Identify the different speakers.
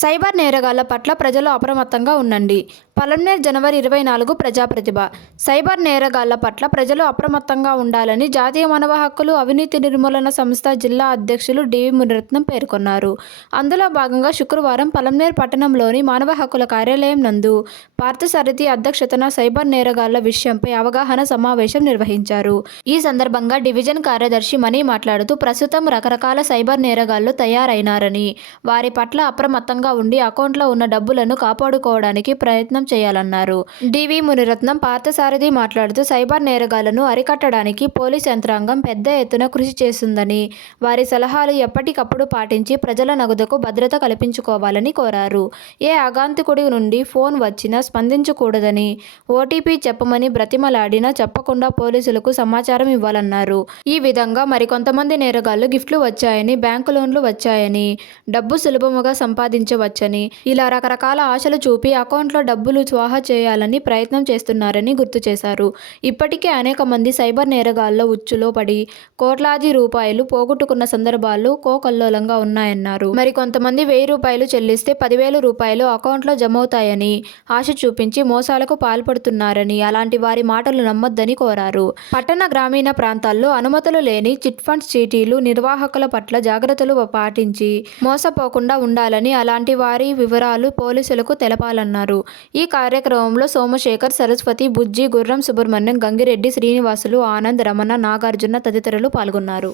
Speaker 1: Cyber నేరగాళ్ళ పట్ల ప్రజలు అప్రమత్తంగా ఉండండి. పలమనేర్ జనవరి ఇరవై నాలుగు ప్రజాప్రతిభ. సైబర్ నేరగాళ్ళ పట్ల ప్రజలు అప్రమత్తంగా ఉండాలని జాతీయ మానవ హక్కులు అవినీతి నిర్మూలన సంస్థ జిల్లా అధ్యక్షులు డివి మునిరత్నం పేర్కొన్నారు. అందులో భాగంగా శుక్రవారం పలమనేర్ పట్టణంలోని మానవ హక్కుల కార్యాలయం నందు పార్థసారథి అధ్యక్షతన సైబర్ నేరగాళ్ళ విషయంపై అవగాహన సమావేశం నిర్వహించారు. ఈ సందర్భంగా డివిజన్ కార్యదర్శి మణి మాట్లాడుతూ ప్రస్తుతం రకరకాల సైబర్ నేరగాళ్ళు తయారైనారని వారి పట్ల అప్రమత్తంగా ఉండి అకౌంట్లో ఉన్న డబ్బులను కాపాడుకోవడానికి ప్రయత్నం చేయాలన్నారు. డివి మునిరత్నం పార్థసారథి మాట్లాడుతూ సైబర్ నేరగాళ్ళను అరికట్టడానికి పోలీస్ యంత్రాంగం పెద్ద ఎత్తున కృషి చేస్తుందని వారి సలహాలు ఎప్పటికప్పుడు పాటించి ప్రజల నగదుకు భద్రత కల్పించుకోవాలని కోరారు. ఏ అగాంతికుడి నుండి ఫోన్ వచ్చినా స్పందించకూడదని ఓటీపీ చెప్పమని బ్రతిమలాడినా చెప్పకుండా పోలీసులకు సమాచారం ఇవ్వాలన్నారు. ఈ విధంగా మరికొంతమంది నేరగాళ్ళు గిఫ్ట్లు వచ్చాయని బ్యాంకు లోన్లు వచ్చాయని డబ్బు సులభముగా సంపాదించవచ్చని ఇలా రకరకాల ఆశలు చూపి అకౌంట్లో డబ్బులు స్వాహా చేయాలని ప్రయత్నం చేస్తున్నారని గుర్తు చేశారు. ఇప్పటికే అనేక మంది సైబర్ నేరగాళ్ళ ఉచ్చులో పడి కోట్లాది రూపాయలు పోగొట్టుకున్న సందర్భాలు కోకల్లోలంగా ఉన్నాయన్నారు. మరి కొంతమంది వెయ్యి రూపాయలు చెల్లిస్తే పదివేల రూపాయలు అకౌంట్లో జమవుతాయని ఆశ చూపించి మోసాలకు పాల్పడుతున్నారని అలాంటి వారి మాటలు నమ్మొద్దని కోరారు. పట్టణ గ్రామీణ ప్రాంతాల్లో అనుమతులు లేని చిట్ ఫండ్స్ చీటీలు నిర్వాహకుల పట్ల జాగ్రత్తలు పాటించి మోసపోకుండా ఉండాలని అలాంటి లాంటి వారి వివరాలు పోలీసులకు తెలపాలన్నారు. ఈ కార్యక్రమంలో సోమశేఖర్ సరస్వతి బుజ్జి గుర్రం సుబ్రహ్మణ్యం గంగిరెడ్డి శ్రీనివాసులు ఆనంద్ రమణ నాగార్జున తదితరులు పాల్గొన్నారు.